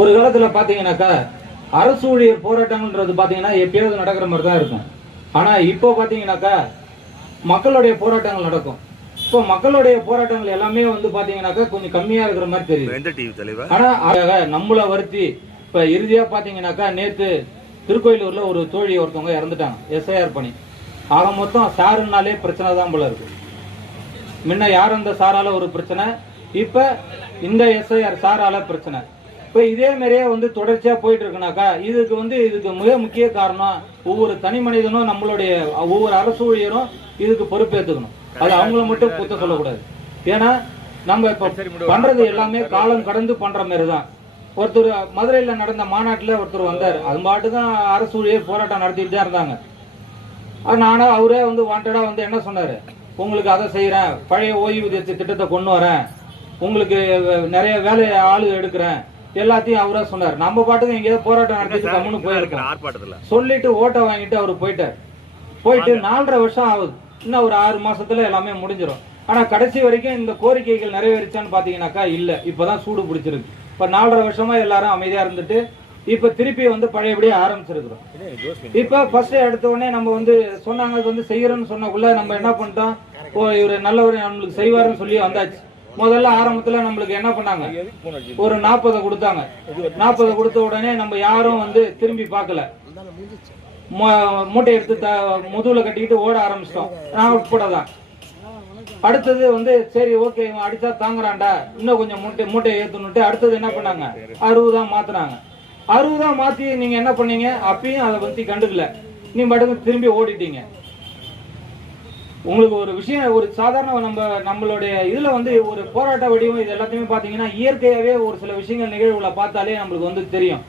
ஒரு காலத்துல பாத்தீங்கன்னாக்கா அரசு ஊழியர் போராட்டங்கள்ன்றது பாத்தீங்கன்னா எப்பயாவது நடக்கிற மாதிரி தான் இருக்கும். ஆனா இப்போ பாத்தீங்கன்னாக்கா மக்களுடைய போராட்டங்கள் நடக்கும். இப்போ மக்களுடைய போராட்டங்கள் எல்லாமே வந்து பாத்தீங்கன்னாக்கா கொஞ்சம் கம்மியா இருக்கிற மாதிரி தெரியுது. ஆனா நம்மள வருத்தி இப்ப இறுதியா பாத்தீங்கன்னாக்கா நேத்து திருக்கோயிலூர்ல ஒரு தோழி ஒருத்தவங்க இறந்துட்டாங்க. எஸ்ஐஆர் பணி ஆக மொத்தம் சாருனாலே பிரச்சனை தான் போல இருக்கு. முன்ன யார் அந்த சாரால ஒரு பிரச்சனை, இப்ப இந்த எஸ்ஐஆர் சாரால பிரச்சனை. இப்ப இதே மாதிரியே வந்து தொடர்ச்சியா போயிட்டு இருக்குனாக்கா இதுக்கு மிக முக்கிய காரணம் ஒவ்வொரு தனி மனிதனும் நம்மளுடைய ஒவ்வொரு அரசு ஊழியரும் இதுக்கு பொறுப்பேற்றுக்கணும். அது அவங்கள மட்டும் குத்த சொல்லக்கூடாது. ஏன்னா நம்ம இப்ப பண்றது எல்லாமே காலம் கடந்து பண்ற மாதிரி தான். ஒருத்தர் மதுரையில நடந்த மாநாட்டுல ஒருத்தர் வந்தார். அது பாட்டுதான் அரசு ஊழியர் போராட்டம் நடத்திட்டு தான் இருந்தாங்க. ஆனா அவரே வந்து வாண்டடா வந்து என்ன சொன்னாரு, உங்களுக்கு அதை செய்யறேன், பழைய ஓய்வூதிய திட்டத்தை கொண்டு வரேன், உங்களுக்கு நிறைய வேலை ஆளு எடுக்கிறேன், எல்லாத்தையும் அவரா சொன்னார். நம்ம பாட்டுக்கு எங்கேயாவது போராட்டம் நடத்திட்டு கம்முன்னு போயிருக்கோம். சொல்லிட்டு ஓட்டை வாங்கிட்டு அவரு போயிட்டு 4.5 வருஷம் ஆகுது. இன்னும் ஒரு 6 மாசத்துல எல்லாமே முடிஞ்சிடும். ஆனா கடைசி வரைக்கும் இந்த கோரிக்கைகள் நிறைவேறிச்சான்னு பாத்தீங்கன்னாக்கா இல்ல. இப்பதான் சூடு பிடிச்சிருக்கு. இப்ப 4.5 வருஷமா எல்லாரும் அமைதியா இருந்துட்டு இப்ப திருப்பி வந்து பழையபடியே ஆரம்பிச்சிருக்கிறோம். இப்ப ஃபர்ஸ்ட் எடுத்த உடனே நம்ம வந்து சொன்னாங்க வந்து செய்யறோம்னு சொன்னக்குள்ள நம்ம என்ன பண்ணிட்டோம், இவரு நல்லவர் நம்மளுக்கு செய்வாருன்னு சொல்லி வந்தாச்சு. முதல்ல ஆரம்பத்துல நம்மளுக்கு என்ன பண்ணாங்க, ஒரு 40 கொடுத்தாங்க. 40 கொடுத்த உடனே நம்ம யாரும் வந்து திரும்பி பார்க்கல. மூட்டை எடுத்து முதுகுல கட்டிக்கிட்டு ஓட ஆரம்பிச்சிட்டோம். நான் உட்படதான். அடுத்தது வந்து சரி ஓகே இவன் அடிச்சா தாங்குறான்டா, இன்னும் கொஞ்சம் மூட்டையை ஏத்துனுட்டு அடுத்தது என்ன பண்ணாங்க, 60 மாத்தினாங்க. 60 மாத்தி நீங்க என்ன பண்ணீங்க, அப்பயும் அதை பத்தி கண்டுக்கல, நீ மட்டும் திரும்பி ஓடிட்டீங்க. உங்களுக்கு ஒரு விஷயம், ஒரு சாதாரண நம்மளுடைய இதுல வந்து ஒரு போராட்ட வடிவம் இது எல்லாத்தையுமே பாத்தீங்கன்னா இயற்கையாவே ஒரு சில விஷயங்கள் நிகழ்வுகளை பார்த்தாலே நம்மளுக்கு வந்து தெரியும்.